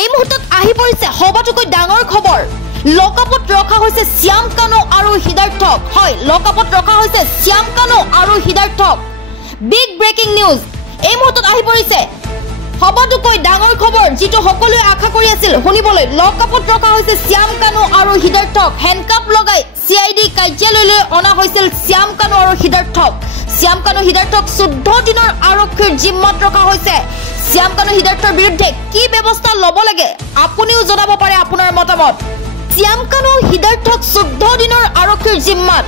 এই মুহূৰ্তত আহি পৰিছে সবাতোকৈ ডাঙৰ খবৰ লকআপত ৰখা হৈছে শ্যাম কানু আৰু হিদাৰ্থক হয় লকআপত ৰখা হৈছে শ্যাম কানু আৰু হিদাৰ্থক বিগ ব্ৰেকিং নিউজ এই মুহূৰ্তত আহি পৰিছে সবাতোকৈ ডাঙৰ খবৰ যেটো সকলোৱে আশা কৰি আছিল শুনিবলৈ লকআপত ৰখা হৈছে শ্যাম কানু আৰু হিদাৰ্থক হেণ্ডকাপ লগাই সিআইডি কাৰ্যালয়লৈ অনা হৈছিল শ্যাম কানু আৰু হিদাৰ্থক শ্যাম কানু হিদাৰ্থক 14 দিনৰ আৰক্ষীৰ জিম্মাত ৰখা হৈছে শ্যাম কানু হিদাৰ্থৰ বিৰুদ্ধে কি ব্যৱস্থা ল'ব লাগে আপুনিও জনাব পাৰে আপোনাৰ মতামত শ্যাম কানু হিদাৰ্থক 14 দিনৰ আৰক্ষীৰ জিম্মাত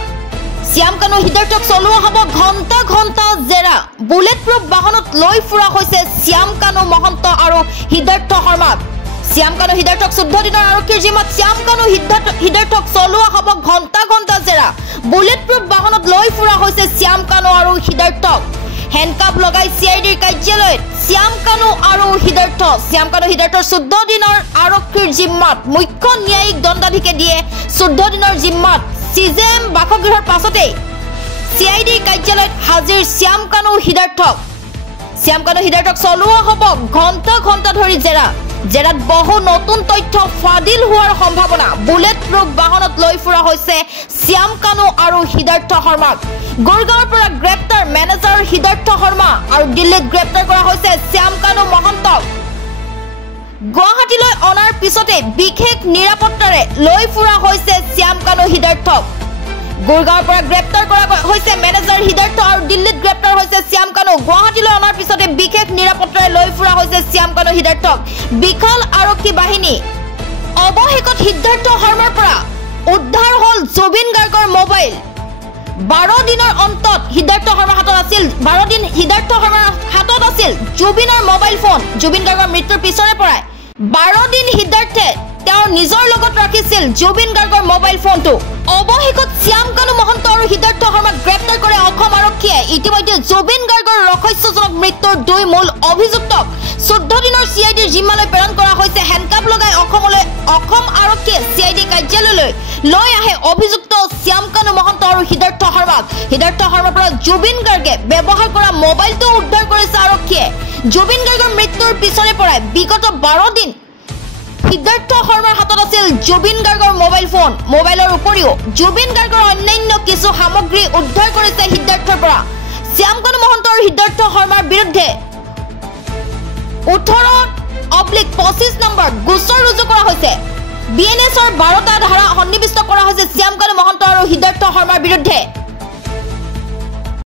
শ্যাম কানু হিদাৰ্থক চলোৱা হ'ব ঘণ্টা ঘণ্টা জেৰা বুলেট প্ৰুফ বাহনত লৈ ফুৰা হৈছে শ্যাম কানু মহন্ত আৰু হিদাৰ্থ শৰ্মাক শ্যাম কানু হিদাৰ্থক 14 দিনৰ আৰক্ষীৰ জিম্মাত শ্যাম কানু হিদাৰ্থক চলোৱা হ'ব ঘণ্টা ঘণ্টা জেৰা বুলেট প্ৰুফ বাহনত লৈ ফুৰা হৈছে শ্যাম কানু আৰু হিদাৰ্থক হেণ্ডকাপ লগাই সিআইডিৰ কাৰ্যালয়ত শ্যাম কানু আৰু হিদাৰ্থ শ্যাম কানু হিদাৰ্থৰ 14 দিনৰ আৰক্ষীৰ জিম্মাত মুখ্য ন্যায়িক দণ্ডাধীশে দিয়ে 14 দিনৰ জিম্মাত সিজেম বাসগৃহৰ পাছতে সিআইডিৰ কাৰ্যালয়ত হাজিৰ শ্যাম কানু হিদাৰ্থক চলোৱা হ'ব ঘণ্টা ঘণ্টা ধৰি জেৰাত বহু নতুন তথ্য ফাদিল হোৱাৰ সম্ভাৱনা বুলেট প্ৰুফ বাহনত লৈ ফুৰা হৈছে শ্যাম কানু আৰু হিদাৰ্থ শৰ্মাক গুৰগাঁৱৰ পৰা গ্ৰেপ্তাৰ মেনেজাৰ হিদাৰ্থ শৰ্মা আৰু দিল্লীত গ্ৰেপ্তাৰ কৰা হৈছে শ্যাম কানু মহন্তক গুৱাহাটীলৈ অনাৰ পিছতে বিশেষ নিৰাপত্তাৰে লৈ ফুৰা হৈছে শ্যাম কানু হিদাৰ্থক গুৰগাঁৱৰ পৰা গ্ৰেপ্তাৰ কৰা হৈছে মেনেজাৰ হিদাৰ্থ আৰু দিল্লীত গ্ৰেপ্তাৰ হৈছে শ্যাম কানু গুৱাহাটীলৈ অনাৰ পিছতে বিশেষ নিৰাপত্তাৰে লৈ ফুৰা হৈছে শ্যাম কানু হিদাৰ্থক বিশাল আৰক্ষী বাহিনী অৱশেষত হিদাৰ্থ শৰ্মাৰ পৰা উদ্ধাৰ হ'ল জুবিন গাৰ্গৰ মোবাইল 12 দিনৰ অন্তত হিদাৰ্থ শৰ্মাৰ হাতত আছিল 12 দিন হিদাৰ্থ শৰ্মাৰ হাতত আছিল জুবিনৰ মোবাইল ফোন জুবিন গাৰ্গৰ মৃত্যুৰ পিছৰে পৰাই 12 দিন হিদাৰ্থে তেওঁৰ নিজৰ লগত ৰাখিছিল জুবিন গাৰ্গৰ মোবাইল ফোনটো অৱশেষত শ্যাম কানু মহন্ত আৰু হিদাৰ্থ শৰ্মাক গ্ৰেপ্তাৰ কৰে অসম আৰক্ষীয়ে ইতিমধ্যে জুবিন গাৰ্গৰ ৰহস্যজনক মৃত্যুৰ দুই মূল অভিযুক্তক 14 দিনৰ সিআইডিৰ জিম্মালৈ প্ৰেৰণ কৰা হৈছে হেণ্ডকাপ লগাই অসম আৰক্ষীয়ে সিআইডি কাৰ্যালয়লৈ লৈ আহে অভিযুক্ত শ্যাম কানু মহন্ত আৰু হিদাৰ্থ শৰ্মাৰ পৰা জুবিন গাৰ্গে ব্যৱহাৰ কৰা মোবাইলটো উদ্ধাৰ কৰিছে আৰক্ষীয়ে জুবিন গাৰ্গৰ মৃত্যুৰ পিছৰে পৰাই বিগত 12 দিন হিদাৰ্থ শৰ্মাৰ হাতত আছিল জুবিন গাৰ্গৰ মোবাইল ফোন মোবাইলৰ উপৰিও জুবিন গাৰ্গৰ অন্যান্য কিছু সামগ্ৰী উদ্ধাৰ কৰিছে হিদাৰ্থৰ পৰা শ্যাম কানু মহন্ত আৰু হিদাৰ্থ শৰ্মাৰ বিৰুদ্ধে 18/25 নম্বৰ গোচৰ ৰুজু কৰা হৈছে বিএনএছৰ 12টা ধাৰা সন্নিবিষ্ট কৰা হৈছে শ্যাম কানু মহন্ত আৰু হিদাৰ্থ শৰ্মাৰ বিৰুদ্ধে